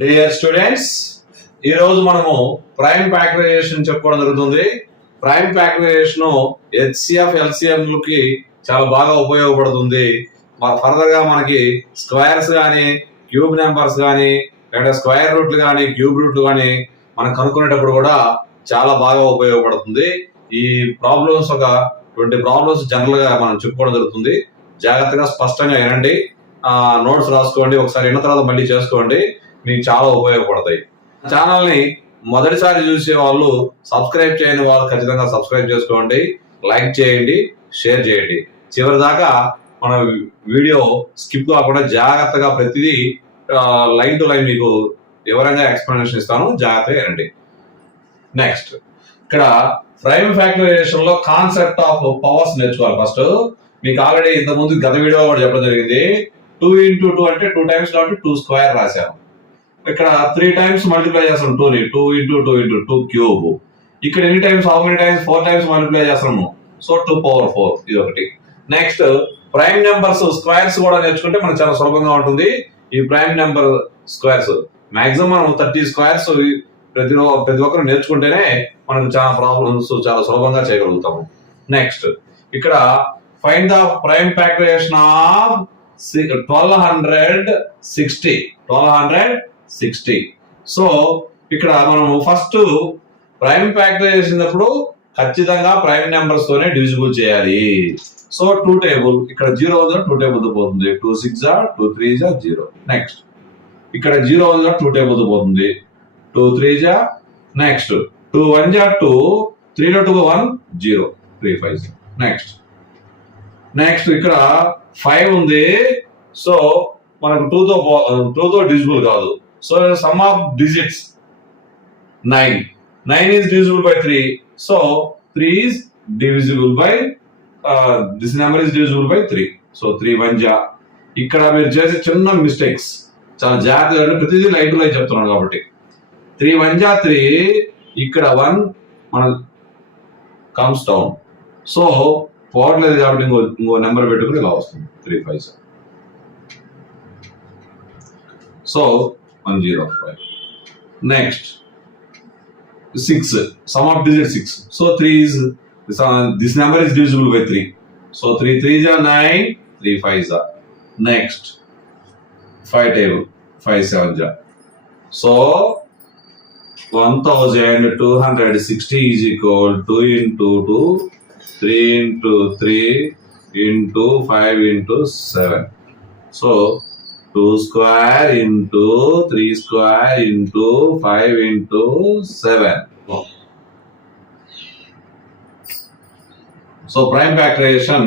Dear students, ఈ రోజు మనము ప్రైమ్ ఫ్యాక్టరైజేషన్ చెప్పుకోవడం జరుగుతుంది. ప్రైమ్ ఫ్యాక్టరైజేషన్ హెచ్సిఎఫ్ ఎల్సిఎంలకి చాలా బాగా ఉపయోగపడుతుంది. ఫర్దర్ గా మనకి స్క్వేర్స్ కానీ క్యూబ్ నెంబర్స్ కానీ లేదా స్క్వేర్ రూట్లు కానీ క్యూబ్ రూట్లు కానీ మనం కనుక్కునేటప్పుడు కూడా చాలా బాగా ఉపయోగపడుతుంది. ఈ ప్రాబ్లమ్స్ ఒక 20 ప్రాబ్లమ్స్ జనరల్ గా మనం చెప్పుకోవడం జరుగుతుంది. జాగ్రత్తగా స్పష్టంగా వినండి, నోట్స్ రాసుకోండి, ఒకసారి విన్న తర్వాత మళ్ళీ చేసుకోండి, మీకు చాలా ఉపయోగపడతాయి. ఛానల్ ని మొదటిసారి చూసే వాళ్ళు, సబ్స్క్రైబ్ చేయని వాళ్ళు ఖచ్చితంగా సబ్స్క్రైబ్ చేసుకోండి, లైక్ చేయండి, షేర్ చేయండి. చివరి దాకా మన వీడియో స్కిప్ కాకుండా జాగ్రత్తగా ప్రతిదీ లైన్ టు లైన్ మీకు వివరంగా ఎక్స్ప్లెనేషన్ ఇస్తాను, జాగ్రత్తగా వినండి. నెక్స్ట్, ఇక్కడ ప్రైమ్ ఫ్యాక్టరైజేషన్ లో కాన్సెప్ట్ ఆఫ్ పవర్స్ నేర్చుకోవాలి. ఫస్ట్ మీకు ఆల్రెడీ ఇంత ముందు గత వీడియో కూడా చెప్పడం జరిగింది. 2 into 2 అంటే 2 times కాబట్టి 2 square రాశాము. ఇక్కడ 3 times మల్టిప్లై చేస్తాం 2ని, 2 into 2 into 2 cube. ఇక్కడ ఎన్ని times, how many times, 4 times multiply చేస్తాము. సో 2 power 4 ఇది ఒకటి. నెక్స్ట్, ప్రైమ్ నెంబర్స్ స్క్వేర్స్ కూడా నేర్చుకుంటే మనకు చాలా సులభంగా ఉంటుంది. ఈ ప్రైమ్ నెంబర్ స్క్వేర్స్ మాక్సిమం మనం 30 స్క్వేర్స్ ప్రతి ఒక్కరు నేర్చుకుంటేనే మనకు చాలా ప్రాబ్లమ్స్ చాలా సులభంగా చేయగలుగుతాము. నెక్స్ట్, ఇక్కడ find the prime factorisation of 1260. So ఇక్కడ మనము ఫస్ట్ ప్రైమ్ ఫ్యాక్టరైజేషన్ అప్పుడు ఖచ్చితంగా ప్రైమ్ నెంబర్స్ తోనే డివిజిబుల్ చేయాలి. సో 2 టేబుల్, ఇక్కడ 0 ఉందా 2 టేబుల్ తో పోతుంది. 2 6 2 3 0. నెక్స్ట్, ఇక్కడ 0 ఉందా 2 టేబుల్ తో పోతుంది. 2 3 నెక్స్ట్ 2 1 2, 3 2 1 0, 3 5. నెక్స్ట్ ఇక్కడ 5 ఉంది. సో మనకు 2 తో డివిజిబుల్ కాదు. So some of digits 9 is divisible by 3. సో 3 is divisible by this number is divisible by 3. సో 3 1 ఇక్కడ మీరు చేసే చిన్న మిస్టేక్స్ చాలా జాగ్రత్తగా, ప్రతిదీ లైట్ టు లైట్ చెప్తున్నాను కాబట్టి. 3 1 3, ఇక్కడ 1 మన కమ్స్ డౌన్. సో పోవట్లేదు కాబట్టి ఇంకో నెంబర్ పెట్టుకుని ఇలా వస్తుంది 3 5. సో 105. నెక్స్ట్ 6, sum of digit 6. So 3 is this number is divisible by 3. So 3 3 9, 3 5. Next 5 table, 5 7. So 1260 is equal to 2 into 2, 3 into 3 into 5 into 7. So 2 square into 3 square into 5 into 7. So prime factorisation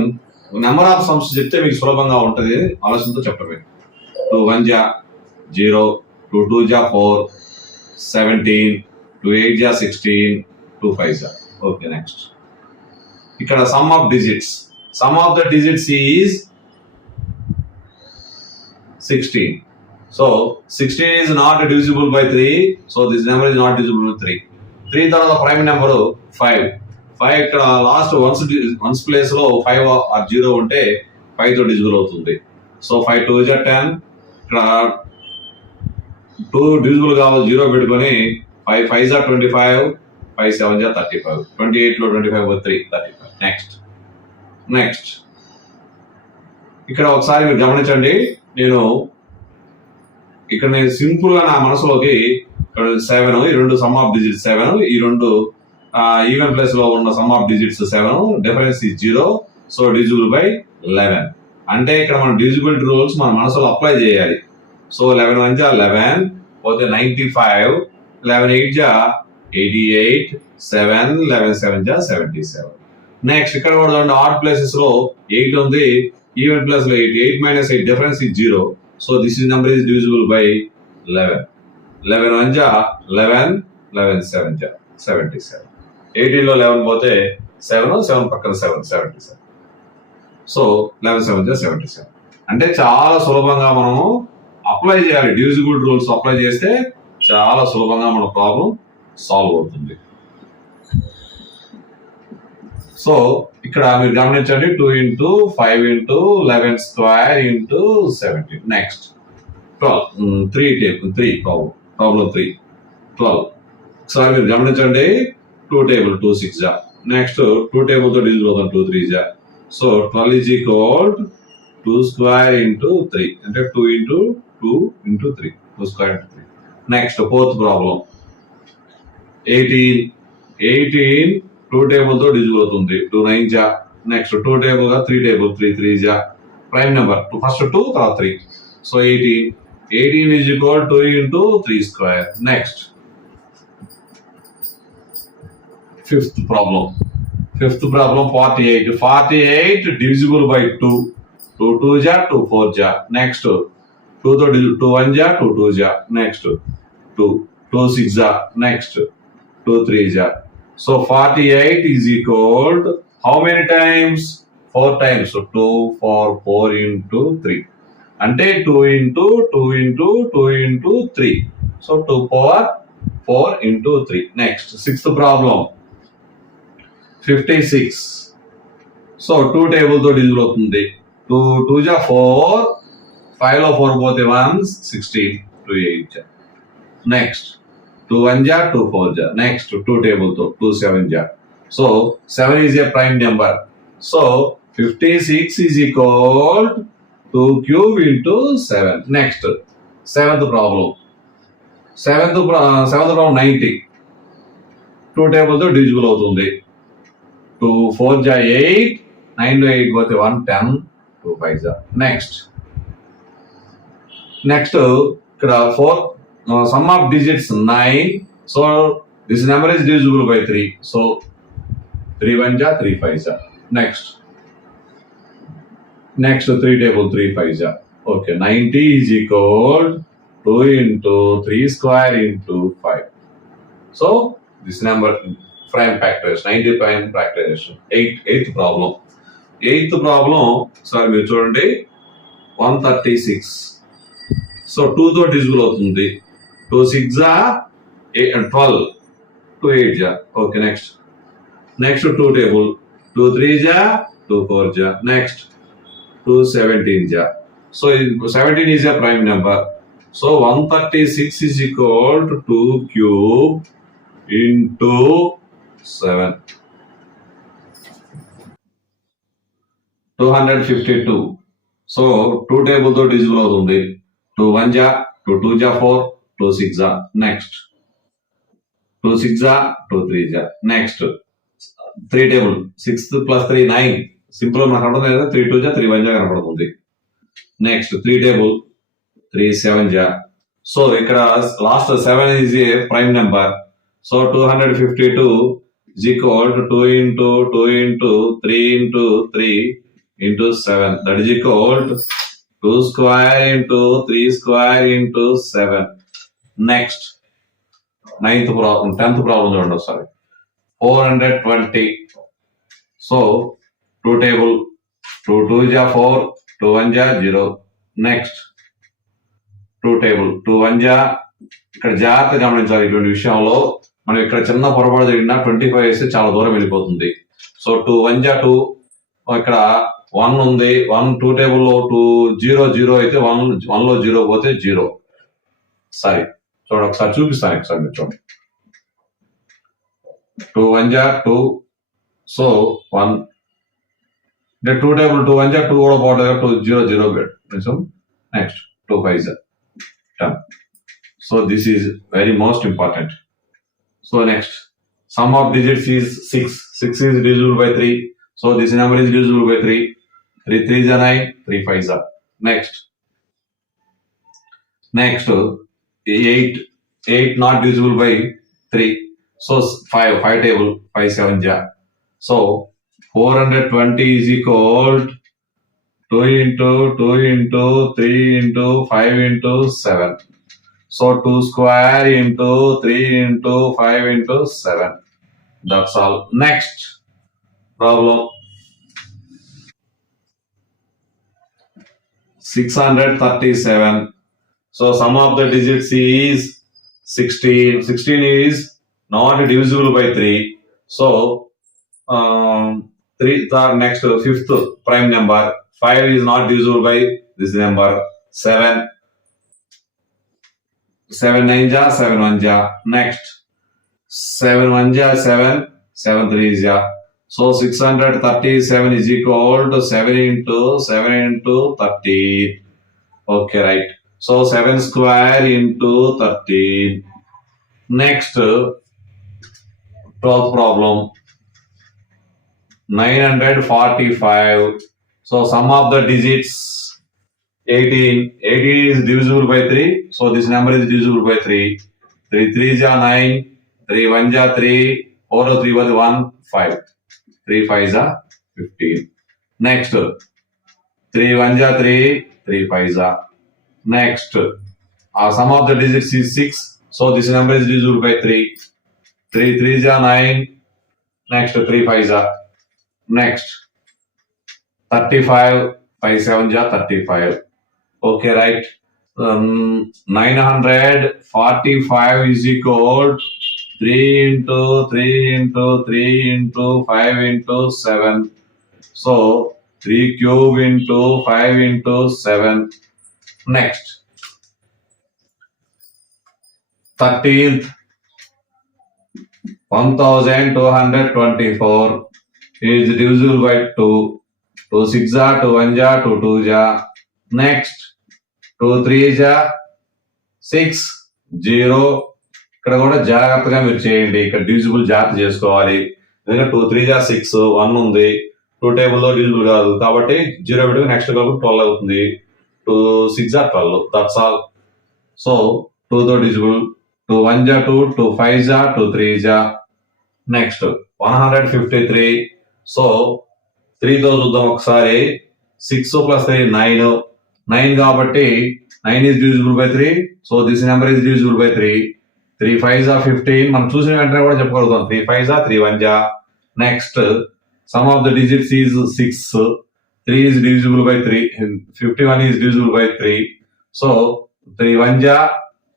number of sums చెప్తే మీకు సులభంగా ఉంటుంది, ఆలోచనతో చెప్పడమే. 2 1 0, 2 2 4, 17, 2 8 16, 2 5. ఓకే. నెక్స్ట్, ఇక్కడ some of digits, some of the digits is 16. So 16 is not divisible by 3. So this number is not divisible by 3. 3 తర్వాత prime number 5. 5 ఇక్కడ lost ones place లో 5 or 0 ఉంటే 5 తో డివిజిబుల్ అవుతుంది. సో 5 2 10, ఇక్కడ 2 డివిజిబుల్ కావాలి 0 పెట్టుకొని 5 5 25, 5 7 35. 28 లో 25 3 35. నెక్స్ట్ ఇక్కడ ఒకసారి మీరు గమనించండి. నేను సింపుల్ గా నా మనసులోకి 7, ఈ రెండు సమ్ ఆఫ్ డిజిట్స్ 7, ఈ రెండు ఈవెన్ ప్లేస్ లో ఉన్న సమ్ ఆఫ్ డిజిట్స్ 7, డిఫరెన్స్ ఈ 0. So divisible by 11. అంటే ఇక్కడ మనం డివిజిబిలిటీ రూల్స్ మన మనసులో అప్లై చేయాలి. సో 11 1 11, పోతే 95, 11 8 88, 7 11 7 77. నెక్స్ట్, ఇక్కడ కూడా ఆడ్ ప్లేసెస్ లో 8 ఉంది, ఈవెన్ ప్లస్ లో 8 8 - 8, డిఫరెన్స్ ఈ 0. So this is number is divisible by 11. 11 1 11, 11 7 77. 18 లో 11 పోతే 7 పక్కన 7 77. సో 11 7 77. అంటే చాలా సులభంగా మనము అప్లై చేయాలి. డివిజిబుల్ రూల్స్ అప్లై చేస్తే చాలా సులభంగా మన ప్రాబ్లం సాల్వ్ అవుతుంది. సో ఇక్కడ మీరు గమనించండి, 2 into 5 into 11 square into 17. నెక్స్ట్ 12, 3 ప్రాబ్లం. ప్రాబ్లం 3 12. ఒకసారి మీరు గమనించండి, 2 టేబుల్ 2 6 జా, నెక్స్ట్ 2 టేబుల్ తో డిజిట్ అవుతాం 2 3 జా. సో 12 ఈజ్ ఈక్వల్ 2 స్క్వేర్ ఇంటూ 3 అంటే 2 ఇంటూ 2 ఇంటూ 3 2 square into 3. Next fourth problem 18 2 టేబుల్ తో డిజిట్ అవుతుంది 2 9 జా, నెక్స్ట్ 2 టేబుల్ గా 3 టేబుల్ 3 3 జా, ప్రైమ్ నెంబర్ ఫస్ట్ 2 తర్వాత 3. సో 18 ఈజ్ ఈక్వల్ 2 ఇంటూ 3 square. Next fifth problem 48 divisible by 2 2 2 జా 2 4 జా, నెక్స్ట్ 2 తో 2 1 జా 2 2 జా, నెక్స్ట్ 2 2 6 జా, నెక్స్ట్ 2 3 జా. సో 48 is equal how many times 4 టైమ్స్ 2 4 4 ఇంటూ 3 అంటే 2 ఇంటూ 2 ఇంటూ 2 ఇంటూ 3. సో 2 పవర్ 4 ఇంటూ 3. Next sixth problem 56. సో 2 టేబుల్ తో డిజిట్ అవుతుంది 2 2 జా 4 5 లో 4 పోతే 1 16 2 8 జా, నెక్స్ట్ 2 1 జా 2 4 జా, నెక్స్ట్ 2 టేబుల్ తో 2 7 జా. సో 7 is a prime number. So 56 is equal 2 cube into 7. Next seventh problem 90 2 టేబుల్ తో డిజిబుల్ అవుతుంది 2 4 జా 8 9 లో 8 పోతే 1 10 2 5 జా. నెక్స్ట్ ఇక్కడ 4 some of digits 9. So this number is divisible by 3. సో 3 1 జా 3 5 జా. నెక్స్ట్ 3 టేబుల్ 3 5 జా. ఓకే 90 ఈజ్ ఈక్వల్ 2 ఇంటూ 3 square into 5. So this number prime factorization 90 prime factorization. Eighth problem sir మీరు చూడండి 136. సో 2 తో డిజిబుల్ అవుతుంది 2 6 జా 12 2 8 జా. ఓకే నెక్స్ట్ 2 టేబుల్ 2 3 జా 2 4 జా, నెక్స్ట్ 2 17 జా. సో 17 is a prime number. So 136 is equal to 2 cube into 7 252. సో 2 టేబుల్ తో డిజిబుల్ అవుతుంది 2 1 జా 2 2 జా 4 2 6 జా, నెక్స్ట్ 2 6 జా 2 3 జా, నెక్స్ట్ 3 టేబుల్ 6 ప్లస్ 3 9 సింపుల్ మనకు అర్థం కదా 3 2 జా 3 1 జా కనపడుతుంది. నెక్స్ట్ 3 టేబుల్ 3 7 జా. సో ఇక్కడ లాస్ట్ 7 is a prime number. So 252 is equal to 2 into 2 into 3 into 3 into 7. That is equal to 2 square into 3 square into 7. Next 10th problem చూడండి ఒకసారి 420. సో 2 టేబుల్ 2 2 జా 4 2 1 జా 0. నెక్స్ట్ 2 టేబుల్ 2 1 జా. ఇక్కడ జాగ్రత్త గమనించాలి ఇటువంటి విషయంలో. మనం ఇక్కడ చిన్న పొరపాటు జరిగినా 25 వేస్తే చాలా దూరం వెళ్ళిపోతుంది. సో 2 1 జా 2 ఇక్కడ 1 ఉంది 1 2 టేబుల్ లో 2 0 0 అయితే 1 లో 0 పోతే 0. సరే చూడండి ఒకసారి చూపిస్తాను ఒకసారి మీరు చూడండి 2 1 జా 2. సో 1 అంటే 2 టేబుల్ 2 1 జా 2 కూడా పోవట్లేదు 2 0 0 కొంచెం. నెక్స్ట్ 2 5 జా 10. So this is very most important. So next, sum of digits is 6. 6 is divisible by 3. So this number is divisible by 3. 3 3 is 9. 3 5 is. Next 8 not divisible by 3. So 5 table 5 7 ja. So 420 is equal to 2 into 2 into 3 into 5 into 7. So 2 square into 3 into 5 into 7. That's all. Next problem 637. So sum of the digits is 16. 16 is not divisible by 3. So 3 are next fifth prime number. 5 is not divisible by this number 7. 7 9 ja, 7 1 ja. Next, 7 1 ja, 7, 7 3 ja. So 637 is equal to 7 into 7 into 13. Okay, right. So 7 square into 13. Next, 12th problem. 945. So sum of the digits 18. 18 is divisible by 3. So this number is divisible by 3. 3 3 ja 9. 3 1 ja 3. 4 3 was 1, 5. 3 5 ja 15. Next, 3 1 ja 3. 3 5 ja. Next, sum of the digits is 6. So this number is divisible by 3. 3 3 ja 9. Next, 3 5 ja. Next, 35, 5 7 ja 35. Okay, right. 945 is equal 3 into 3 into 3 into 5 into 7. So 3 cube into 5 into 7. Next, 13th, 1224 is divisible by 2. 2 6 ja, 2 1 ja, 2 2 ja. Next, 2 3 ja 6 0. ఇక్కడ కూడా జాగ్రత్తగా మీరు చేయండి. ఇక్కడ డివిజిబుల్ జాగ్రత్త చేసుకోవాలి. ఎందుకంటే 2 3 జా 6, 1 ఉంది. 2 టేబుల్లో డివిజిబుల్ కాదు కాబట్టి 0 పెట్టుకుని నెక్స్ట్ కాబట్టి 12 అవుతుంది. 2 6 జా 12. That's all. సో 2 తో డివిజిబుల్. 2 1 జా 2, 2 5 జా 2 3 జా. నెక్స్ట్ 153. సో 3 తో చూద్దాం ఒకసారి. 6 ప్లస్ 3 9. 9 కాబట్టి 9 is divisible by 3. So this number is divisible by 3. 3 5 are 15. మనం చూసిన వెంటనే కూడా చెప్పగలుగుతాం. 3 5 are 3 1 ja. Next, sum of the digits is 6. 3 is divisible by 3. 51 is divisible by 3. So 3 1 ja,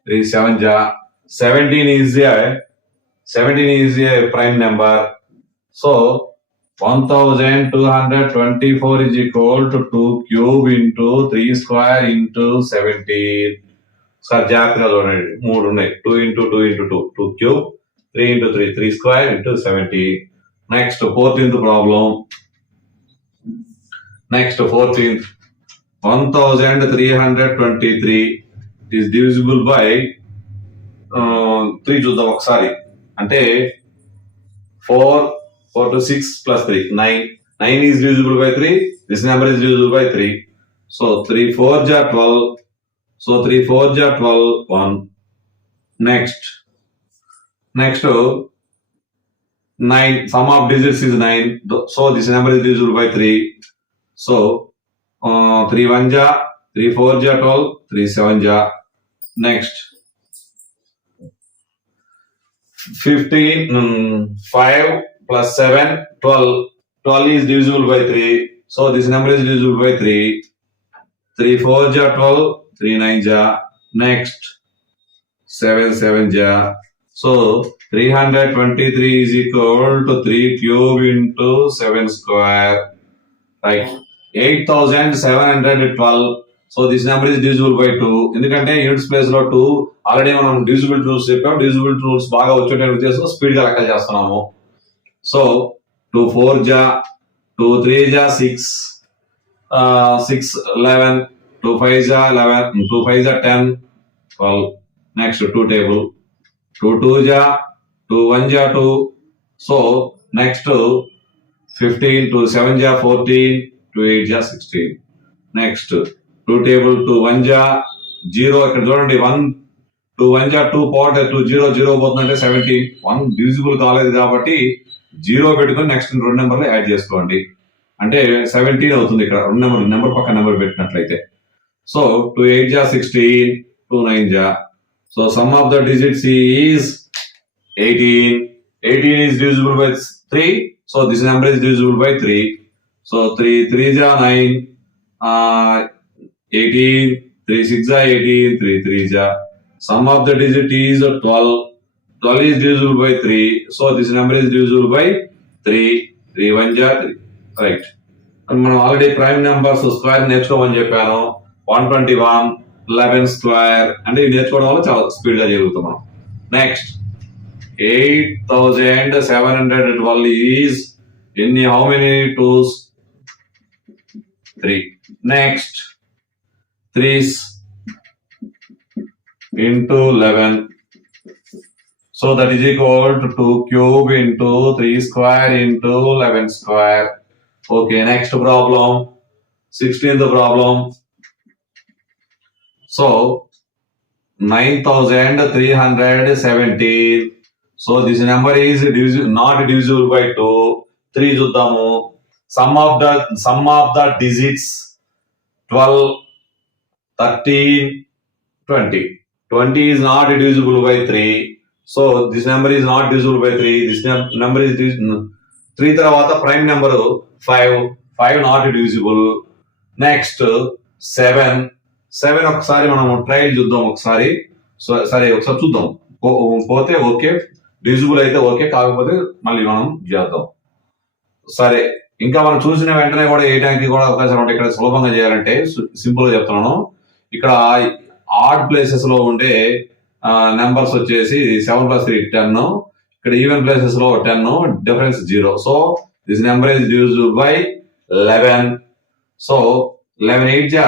3 7 ja. 17 is a prime number. So 1224 is equal to 2 cube into 3 square into 17. సార్ జాగ్రత్తగా చూడండి. 3 ఉన్నాయి. 2 into 2 into 2. 2 cube. 3 into 3. 3 square into 70. Next, 14th problem. Next, 14th. 1323 is divisible by 3 చూద్దాం ఒకసారి. అంటే 4 to 6 plus 3. 9. 9 is divisible by 3. This number is divisible by 3. So 3 4 ja 12. So 3 4 ja 12, 1. Next, 9. Sum of digits is 9. So this number is divisible by 3. So 3 1 ja, 3 4 ja 12, 3 7 ja. Next, 15, 5 plus 7, 12. 12 is divisible by 3. So this number is divisible by 3. 3 4 ja 12, 3 9 ja. Next, 7 7 ja. So 323 is equal to 3 cube into 7 square. Right. 8712. So this number is divisible by 2. ఎందుకంటే units place లో 2 ఆల్రెడీ మనం divisible rules చెప్పాం. Divisible rules బాగా వచ్చే ఉద్దేశంతో స్పీడ్ గా లెక్కలు చేస్తున్నాము. సో 2 4 ja, 2 3 ja 6, 6 11, 2 5 ja 11, 2 5 ja 10, 12. Next, 2 table. 2 2 ja, 2 1 ja 2. So next, 15, 2 7 ja 14, 2 8 ja 16. Next, 2 table. 2 1 ja 0. ఇక్కడ చూడండి 1 2 1 ja 2 పోతే 2 0 0 పోతుందంటే 17. 1 డివిజిబుల్ కాలేదు కాబట్టి 0 పెట్టుకొని నెక్స్ట్ 2 నెంబర్లు యాడ్ చేసుకోండి. అంటే 17 అవుతుంది ఇక్కడ నెంబర్ పక్క నెంబర్ పెట్టినట్లయితే. సో 2 8 ja 16, 2 9 ja. So sum of the digits is 18. 18 is divisible by 3. So this number is divisible by 3. So 3 3 ja 9, 18, 3 6 ja 18, 3 3 ja. Sum of the digit is 12. 12 is divisible by 3. So this number is divisible by 3. 3 1 ja 3. Right. And మనం already prime numbers square నేర్చుకోమని చెప్పాను. 121, 11 స్క్వేర్ అంటే ఇది నేర్చుకోవడం వల్ల చాలా స్పీడ్ గా జరుగుతాం మనం. నెక్స్ట్ 8712 ఈజ్ ఎన్ని హౌ మెనీ టూస్ 3. నెక్స్ట్ 3 into 11. So that is equal to 2 cube into 3 square into 11 square. Okay, next problem. 16th problem. So 9317. So this number is not divisible by 2. 3 చూద్దాము. Sum of the digits 12, 13, 20. 20 is not divisible by 3. So this number is not divisible by 3. This number is 3 తర్వాత prime number 5. 5 not divisible. Next 7 ఒకసారి మనం ట్రయల్ చూద్దాం ఒకసారి. సో సరే ఒకసారి చూద్దాం. పోతే ఓకే, డివిజిబుల్ అయితే ఓకే, కాకపోతే మళ్ళీ మనం చేద్దాం. సరే, ఇంకా మనం చూసిన వెంటనే కూడా వేయడానికి కూడా అవకాశం ఉంటాయి. ఇక్కడ సులభంగా చేయాలంటే సింపుల్ గా చెప్తున్నాను. ఇక్కడ ఆడ్ ప్లేసెస్ లో ఉండే నెంబర్స్ వచ్చేసి 7 + 3 10. ఇక్కడ ఈవెన్ ప్లేసెస్ లో 10, డిఫరెన్స్ 0. So this number is divisible by 11. సో 11 8 జా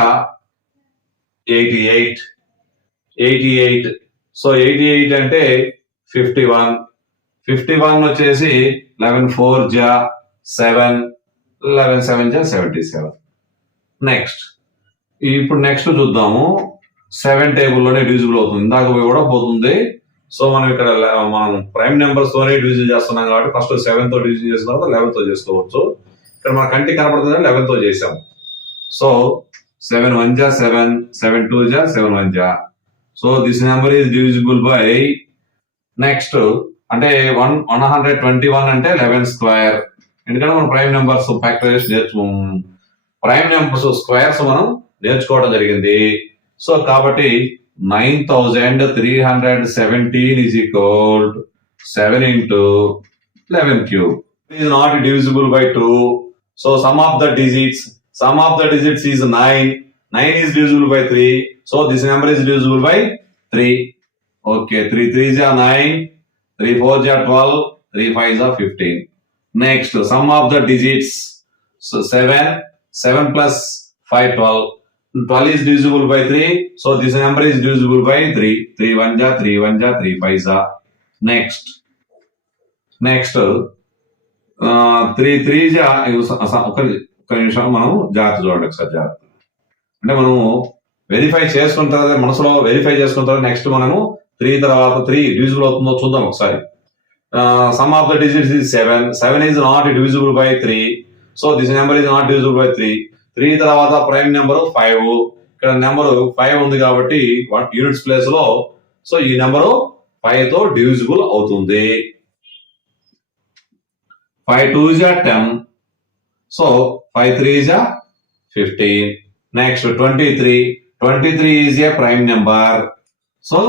88. 88. సో 88 అంటే 51. 51 వచ్చేసి 11 4 జా 7. 11 7 జా 77. నెక్స్ట్ ఇప్పుడు నెక్స్ట్ చూద్దాము. 7 టేబుల్లోనే డివిజిబుల్ అవుతుంది, ఇందాక కూడా పోతుంది. సో మనం ఇక్కడ మనం ప్రైమ్ నెంబర్స్ తోనే డివిజన్ చేస్తున్నాం కాబట్టి ఫస్ట్ 7 తో డివిజన్ చేసిన తర్వాత 11 తో చేసుకోవచ్చు. ఇక్కడ మన కంటికి కనపడుతుంది 11 తో చేసాము. సో 7 1 జా 7, 7 2 జా 7 1 జా. So this number is divisible by next అంటే 121 అంటే 11 స్క్వేర్. ఎందుకంటే మనం prime numbers factorisation prime numbers squares మనం నేర్చుకోవడం జరిగింది. సో కాబట్టి 9317 is equal to 7 into 11 cube. It is not divisible by 2. So sum of the digits is 9. 9 is divisible by 3. So this number is divisible by 3. Okay, 3 3s are 9, 3 4s are 12, 3 5s are 15. Next, sum of the digits. So 7 plus 5 12. 12 is divisible by 3. So this number is divisible by 3. 3 1 ja 3 1 ja 3 5 ja. Next 3 3 ja ఒక నిమిషం మనం జాగ్రత్త చూడండి ఒకసారి జాగ్రత్త. అంటే మనము వెరిఫై చేసుకున్న తర్వాత మనసులో వెరిఫై చేసుకున్న తర్వాత నెక్స్ట్ మనము 3 తర్వాత 3 డివిజిబుల్ అవుతుందో చూద్దాం ఒకసారి. Sum of the digits is 7. 7 is not divisible by 3. So this number is not divisible by 3. 3 తర్వాత ప్రైమ్ నెంబర్ 5. ఇక్కడ నెంబర్ 5 ఉంది కాబట్టి యూనిట్స్ ప్లేస్ లో సో ఈ నెంబరు 5 తో డివిజిబుల్ అవుతుంది. 5 2s are 10. సో 5 3s are 15. నెక్స్ట్ 23 is a prime number. So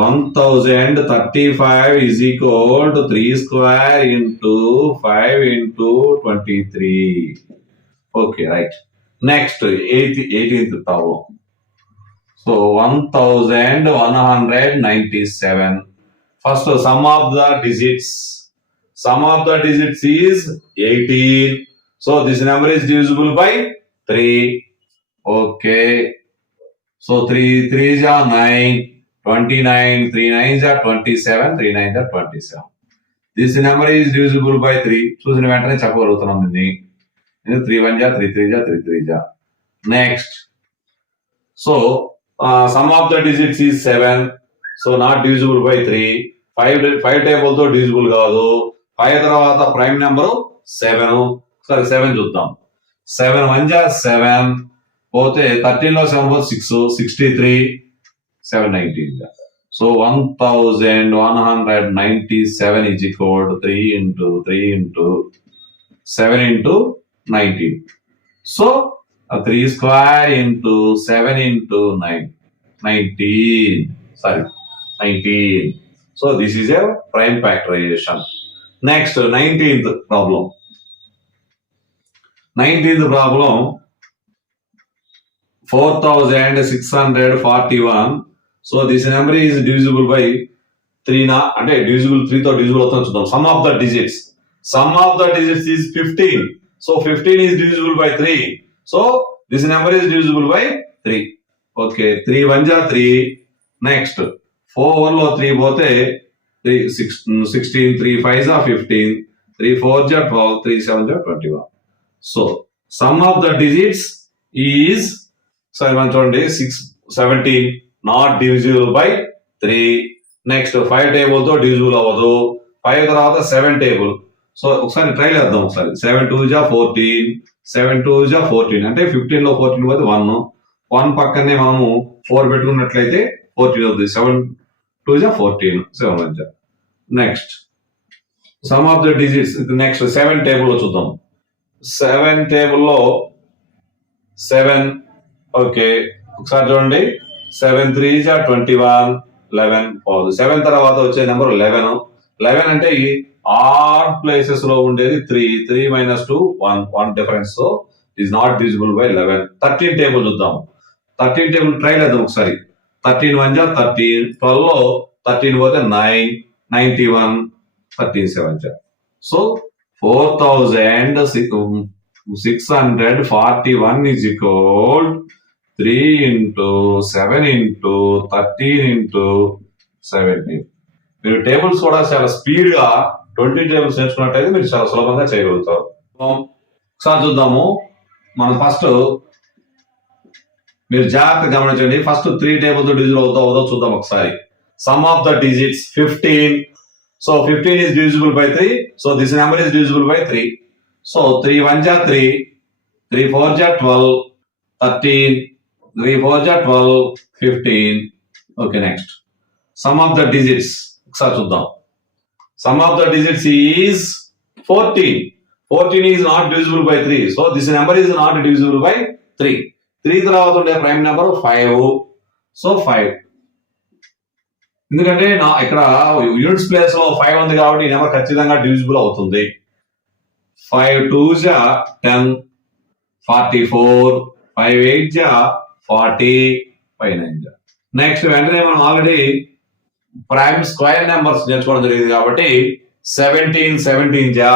1035 is equal to 3 square into 5 into 23. Okay, right. Next 18th problem. So 1197. First sum of the digits. Sum of the digits is 18. So this number is divisible by 3. Okay. So 3 3s are 9, 29, 3 9s are 27, 3 9s are 27. This number is divisible by 3. చూసిన వెంటనే చెప్పగలుగుతున్నాం దీన్ని. 3 1 ja 3 3 ja 3 3 ja. Next. So sum of the digits is 7. So not divisible by 3. 5 table తో divisible కాదు. 5 తర్వాత prime number 7. సరే 7 చూద్దాం. 7 1 ja 7. పోతే 13 లో 7 పోతే 6, 63, 719 ja. So 1197 is equal to 3 into 3 into 7 into 19. So 3 square into 7 into 19. Sorry, 19. So this is a prime factorization. Next, 19th problem. 19th problem. 4641. So this number is divisible by 3 na, అంటే divisible 3 తో divisible అవుతుందో చూద్దాం. Sum of the digits is 15. So 15 is divisible by 3. So this number is divisible by 3. Okay, 3 1 ja 3. Next 4 లో 3 పోతే 16, 3 5 ja 15, 3 4 ja 12, 3 7 ja 21. So sum of the digits is 17, not divisible by 3. నెక్స్ట్ 5 టేబుల్ తో డివిజిబుల్ అవ్వదు. 5 తర్వాత 7 table. So ఒకసారి ట్రై చేద్దాం. ఒకసారి 7 2 ja 14, 7 2 ja 14 అంటే 15 లో 14 పోతే 1 పక్కనే మనము 4 పెట్టుకున్నట్లయితే 14 అవుతుంది. 7 2 ja 14, 7 1 ja. Next some of the digits. Next 7 టేబుల్ లో చూద్దాం. 7 టేబుల్ లో 7. ఓకే, ఒకసారి చూడండి. 7 3 ja 21, 11 పోదు. 7 తర్వాత వచ్చే నెంబర్ 11. 11 అంటే ఈ ఆడ్ ప్లేసెస్ లో ఉండేది 3 minus 2 1 difference. So is not divisible by 11. 13 టేబుల్ చూద్దాం. 13 టేబుల్ ట్రై చేద్దాం ఒకసారి. 13 1 ja 13, 12 లో 13 పోతే 9, 91, 13 7 ja. సో 4641 is equal 3 into 7 into 13 into 17. మీరు టేబుల్స్ కూడా చాలా స్పీడ్ గా 20 టేబుల్స్ నేర్చుకున్నట్టయితే మీరు చాలా సులభంగా చేయగలుగుతారు. ఒకసారి చూద్దాము. మనం ఫస్ట్ మీరు జాగ్రత్తగా గమనించండి. ఫస్ట్ 3 టేబుల్ తో డివిజిబుల్ అవుతుందో చూద్దాం ఒకసారి. Some of the digits 15. సో 15 is divisible by 3. So this number is divisible by 3. So 3 1 ja 3, 3 4 ja 12, 13, 3 4 ja 12, 15. Okay, next. Sum of the digits. ఒకసారి చూద్దాం. Sum of the digits is 14. 14 is not divisible by 3. So this number is not divisible by 3. 3 తర్వాత ఉండే prime number 5. సో 5. ఎందుకంటే ఇక్కడ units place లో 5 ఉంది కాబట్టి ఈ నెంబర్ ఖచ్చితంగా డివిజిబుల్ అవుతుంది. 5 2 ja 10, 44, 5 8 ja 40, 5 9 ja. నెక్స్ట్ వెంటనే మనం ఆల్రెడీ ప్రైమ్ స్క్వేర్ నెంబర్స్ నేర్చుకోవడం జరిగింది కాబట్టి 17 ja.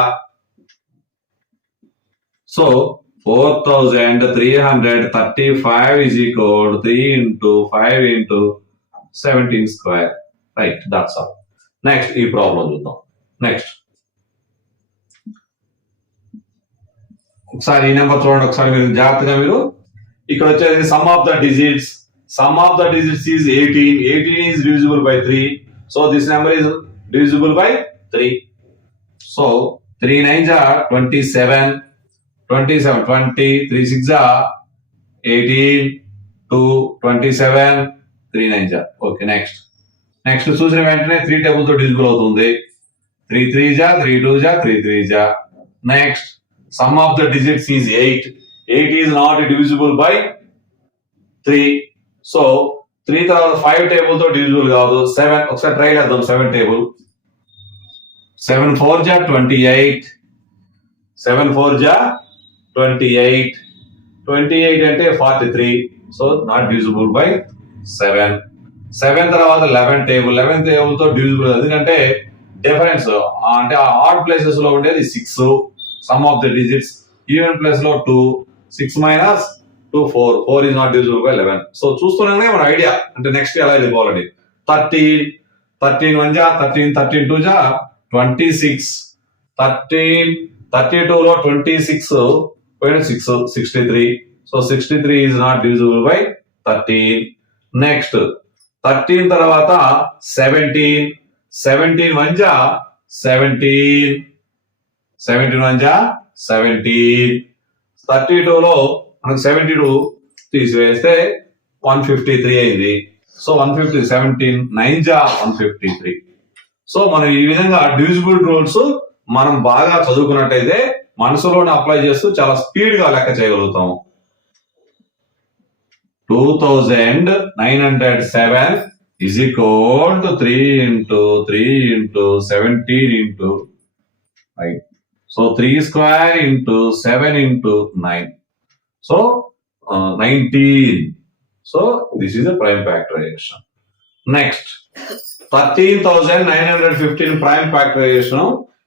So 4335 is equal to 3 into 5 into 17 square. Right, that's all. Next ఈ ప్రాబ్లం చూద్దాం. నెక్స్ట్ ఒకసారి ఈ నెంబర్ చూడండి. ఒకసారి మీరు జాగ్రత్తగా మీరు ఇక్కడ వచ్చేది some of the digits. Some of the digits is 18. 18 is divisible by 3. So this number is divisible by 3. So 3 9 ja 27, 27 20, 3 6 ja 18, 2 27, 3 9 ja. Okay, next చూసిన వెంటనే 3 టేబుల్ తో డివిజిబుల్ అవుతుంది. 3 3 ja 3 2 ja 3 3 ja. Next sum of the digits is 8. 8 is not divisible by 3. So 3 తర్వాత 5 టేబుల్ తో డివిజిబుల్ కాదు. 7 ఒకసారి ట్రై చేద్దాం. 7 టేబుల్. 7 4 ja 28, 7 4 ja 28, 28 అంటే 43. So not divisible by 7. 7 తర్వాత 11 టేబుల్. 11 టేబుల్ తో డివిజిబుల్ ఎందుకంటే డిఫరెన్స్ అంటే ఆడ్ ప్లేసెస్ లో ఉండేది 6. Some of the digits even place లో 2. 6 minus 2 4. 4 is not divisible by 11. సో చూస్తున్నానే మన ఐడియా అంటే నెక్స్ట్ ఎలా వెళ్ళిపోవాలండి. 13 1 ja 13, 13 2 ja 26, 13 32 లో 26 పోయిన 6 63. సో 63 is not divisible by 13. నెక్స్ట్ 13 తర్వాత 17. 17 1 ja 17, 17 1 ja 17. 32 లో మనకు 72 తీసివేస్తే 153 అయింది. సో 150 17 9 ja 153. సో మనం ఈ విధంగా డివిజిబుల్ రూల్స్ మనం బాగా చదువుకున్నట్టయితే మనసులోనే అప్లై చేస్తూ చాలా స్పీడ్ గా లెక్క చేయగలుగుతాము. 2907 is equal to 3 into 3 into 17 into 5. So 3 square into 7 into 9. So 19. So this is a prime factorization. Next, 13,915 prime factorization.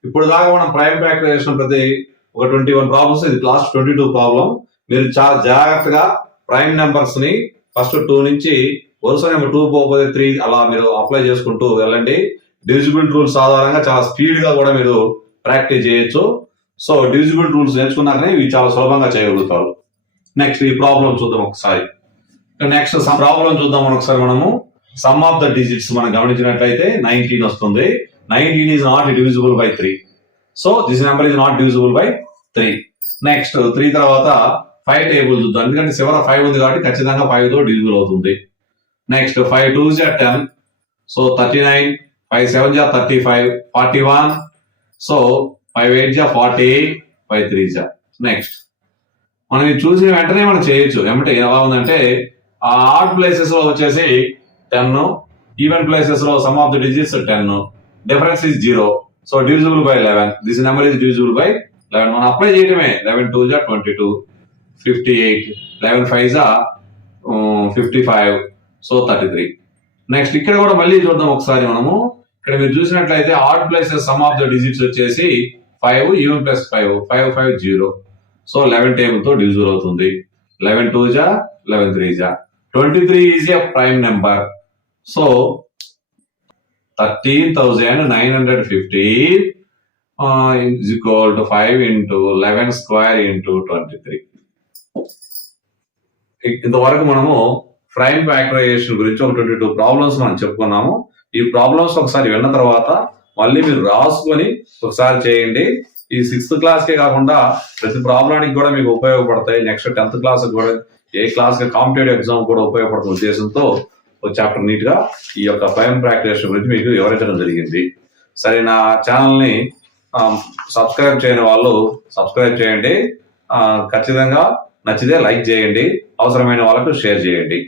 ఇప్పుడు దాకా మనం ప్రైమ్ ఫ్యాక్టరైజేషన్ ప్రతి ఒక 21 ప్రాబ్లమ్స్, ఇది లాస్ట్ 22 ప్రాబ్లం. మీరు చాలా జాగ్రత్తగా ప్రైమ్ నెంబర్స్ ని ఫస్ట్ 2 నుంచి వరుస నెంబర్ 2 పోతే 3 అలా మీరు అప్లై చేసుకుంటూ వెళ్ళండి. డివిజిబుల్ రూల్స్ ఆధారంగా చాలా స్పీడ్ గా కూడా మీరు ప్రాక్టీస్ చేయొచ్చు. సో డివిజిబుల్ రూల్స్ నేర్చుకున్నాకనే ఇవి చాలా సులభంగా చేయగలుగుతారు. నెక్స్ట్ ఈ ప్రాబ్లం చూద్దాం ఒకసారి. నెక్స్ట్ ప్రాబ్లం చూద్దాం ఒకసారి. మనము సమ్ ఆఫ్ ద డిజిట్స్ మనం గమనించినట్లయితే 19 వస్తుంది. 19 is not divisible by 3. So this number is not divisible by 3. నెక్స్ట్ 3 తర్వాత 5 టేబుల్ చూద్దాం. ఎందుకంటే చివర 5 ఉంది కాబట్టి ఖచ్చితంగా 5 తో డివిజిబుల్ అవుతుంది. నెక్స్ట్ 5 2s are 10. సో 39, 5 7s are 35, 41. సో 5 8s are 40, 5 3s are. Next మనం ఇది చూసిన వెంటనే మనం చేయొచ్చు. ఏమంటే ఎలా ఉందంటే ఆ ఆడ్ ప్లేసెస్ లో వచ్చేసి 10, ఈవెన్ ప్లేసెస్ లో some of the digits 10, difference is 0. So divisible by 11. This number is divisible by 11. మనం అప్లై చేయడమే. 11 2s are 22, 58, 11 5s are 55, సో 33. నెక్స్ట్ ఇక్కడ కూడా మళ్ళీ చూద్దాం ఒకసారి. మనము ఇక్కడ మీరు చూసినట్లయితే odd places some of the digits వచ్చేసి 5, ఈవెన్ ప్లస్ 5, 5 5 0. సో 11 టేబుల్ తో డివిజిబుల్ అవుతుంది. 11 2s are 11 3s are. 23 is a prime number. So 13,950 is equal to 5 into 11 square into 23. ఇంతవరకు మనము ప్రైమ్ ఫ్యాక్టరైజేషన్ గురించి ఒక 22 ప్రాబ్లమ్స్ మనం చెప్పుకున్నాము. ఈ ప్రాబ్లమ్స్ ఒకసారి విన్న తర్వాత మళ్ళీ మీరు రాసుకొని ఒకసారి చేయండి. ఈ 6th క్లాస్కే కాకుండా ప్రతి ప్రాబ్లానికి కూడా మీకు ఉపయోగపడతాయి. నెక్స్ట్ 10th క్లాస్ కూడా ఏ క్లాస్ కాంపిటేటివ్ ఎగ్జామ్ కూడా ఉపయోగపడుతున్న ఉద్దేశంతో ఒక చాప్టర్ నీట్ గా ఈ యొక్క ప్రైమ్ ఫ్యాక్టరైజేషన్ గురించి మీకు వివరించడం జరిగింది. సరే, నా ఛానల్ ని సబ్స్క్రైబ్ చేయని వాళ్ళు సబ్స్క్రైబ్ చేయండి. ఖచ్చితంగా నచ్చితే లైక్ చేయండి. అవసరమైన వాళ్ళకు షేర్ చేయండి.